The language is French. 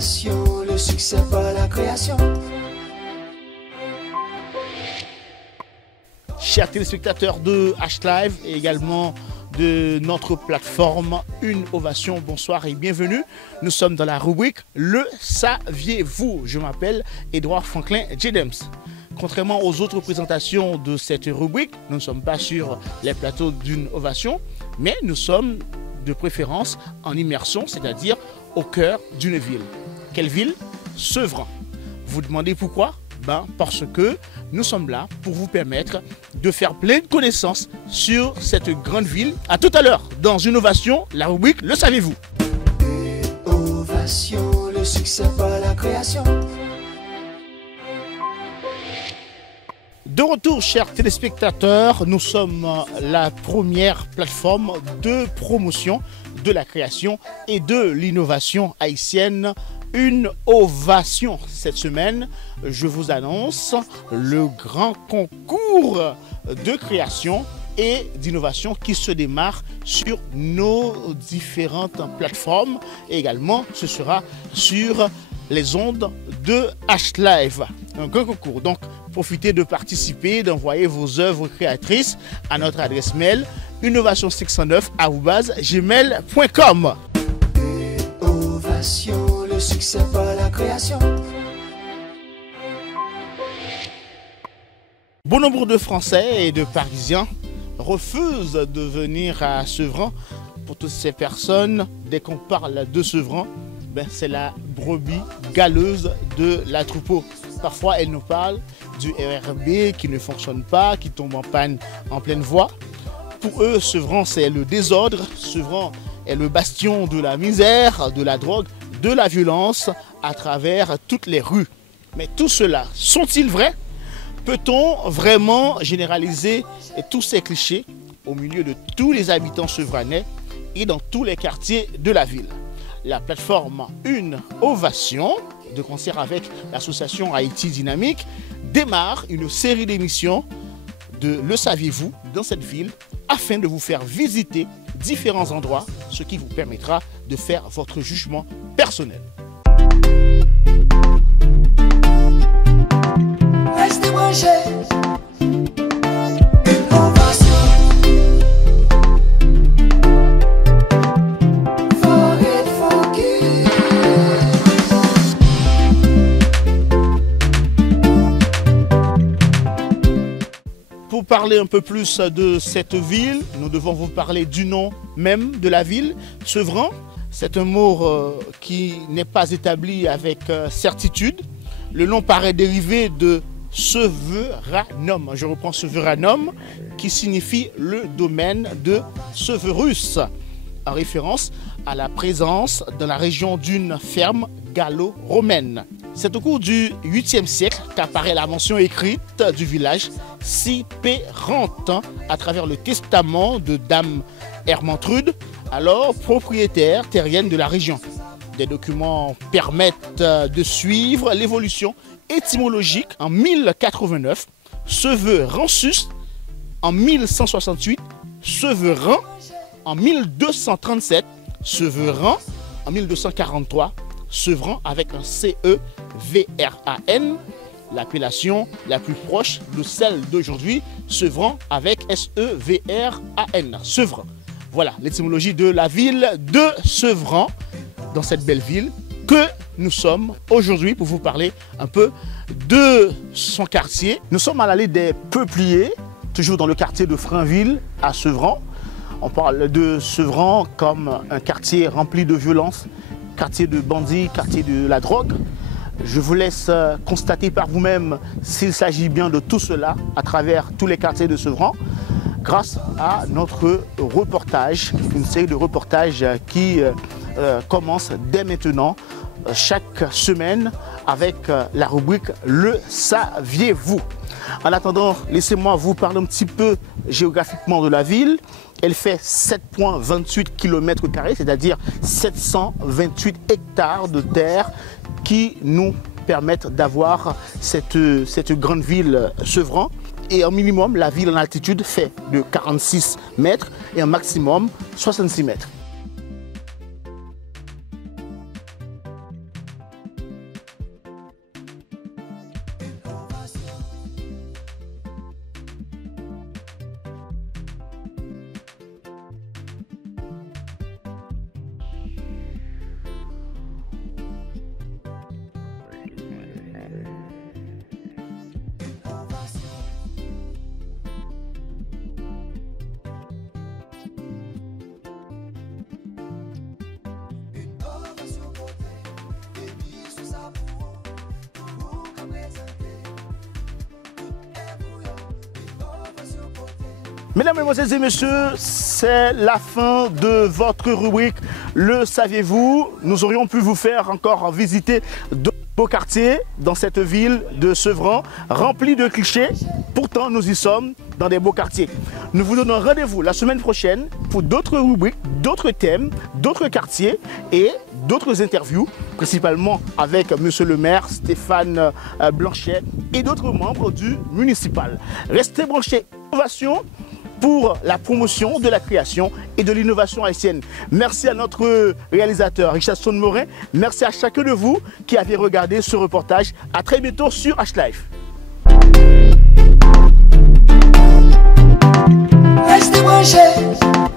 L'innovation, le succès par la création. Chers téléspectateurs de H-Live et également de notre plateforme Une Ovation, bonsoir et bienvenue. Nous sommes dans la rubrique Le saviez-vous? Je m'appelle Edouard Franklin Jedems. Contrairement aux autres présentations de cette rubrique, nous ne sommes pas sur les plateaux d'Une Ovation, mais nous sommes de préférence en immersion, c'est-à-dire au cœur d'une ville. Quelle ville? Sevran. Vous demandez pourquoi? Parce que nous sommes là pour vous permettre de faire plein de connaissances sur cette grande ville. À tout à l'heure dans Une Ovation, la rubrique Le saviez-vous? Ovation, le succès par la création. De retour, chers téléspectateurs, nous sommes la première plateforme de promotion de la création et de l'innovation haïtienne. Une ovation. Cette semaine, je vous annonce le grand concours de création et d'innovation qui se démarre sur nos différentes plateformes. Et également, ce sera sur les ondes de H-Live. Un grand concours. Donc, profitez de participer, d'envoyer vos œuvres créatrices à notre adresse mail innovation609@gmail.com. Ovation, le succès par la création. Bon nombre de Français et de Parisiens refusent de venir à Sevran. Pour toutes ces personnes, dès qu'on parle de Sevran, c'est la brebis galeuse de la troupeau. Parfois, elles nous parlent du RRB qui ne fonctionne pas, qui tombe en panne en pleine voie. Pour eux, Sevran, c'est le désordre. Sevran est le bastion de la misère, de la drogue, de la violence à travers toutes les rues. Mais tout cela, sont-ils vrais? Peut-on vraiment généraliser tous ces clichés au milieu de tous les habitants sevranais et dans tous les quartiers de la ville? La plateforme Une Ovation, de concert avec l'association Haïti Dynamique, démarre une série d'émissions de Le saviez-vous dans cette ville afin de vous faire visiter différents endroits, ce qui vous permettra de faire votre jugement personnel. Restez branchés. Une ovation. Forget focus. Pour parler un peu plus de cette ville, nous devons vous parler du nom même de la ville, Sevran. C'est un mot qui n'est pas établi avec certitude. Le nom paraît dérivé de Severanum. Je reprends Severanum, qui signifie le domaine de Severus, en référence à la présence dans la région d'une ferme gallo-romaine. C'est au cours du 8e siècle qu'apparaît la mention écrite du village Sipérante à travers le testament de Dame Ermentrude, alors propriétaire terrienne de la région. Des documents permettent de suivre l'évolution étymologique. En 1089, Severansus, en 1168, Severan, en 1237, Severan, en 1243, Sevran avec un C-E-V-R-A-N, l'appellation la plus proche de celle d'aujourd'hui, Sevran avec S-E-V-R-A-N, Sevran. Voilà l'étymologie de la ville de Sevran, dans cette belle ville que nous sommes aujourd'hui pour vous parler un peu de son quartier. Nous sommes à l'allée des Peupliers, toujours dans le quartier de Frainville à Sevran. On parle de Sevran comme un quartier rempli de violence, quartier de bandits, quartier de la drogue. Je vous laisse constater par vous-même s'il s'agit bien de tout cela à travers tous les quartiers de Sevran, grâce à notre reportage, une série de reportages qui commence dès maintenant, chaque semaine, avec la rubrique Le saviez-vous? En attendant, laissez-moi vous parler un petit peu géographiquement de la ville. Elle fait 7,28 km², c'est-à-dire 728 hectares de terre qui nous permettent d'avoir cette grande ville Sevran. Et en minimum, la ville en altitude fait de 46 mètres et en maximum 66 mètres. Mesdames, Mesdemoiselles et Messieurs, c'est la fin de votre rubrique Le saviez-vous? Nous aurions pu vous faire encore visiter de beaux quartiers dans cette ville de Sevran, remplie de clichés. Pourtant, nous y sommes dans des beaux quartiers. Nous vous donnons rendez-vous la semaine prochaine pour d'autres rubriques, d'autres thèmes, d'autres quartiers et d'autres interviews, principalement avec Monsieur le maire Stéphane Blanchet et d'autres membres du municipal. Restez branchés. Innovation pour la promotion de la création et de l'innovation haïtienne. Merci à notre réalisateur Richardson Morin. Merci à chacun de vous qui avez regardé ce reportage. À très bientôt sur H-Live. Restez branchés.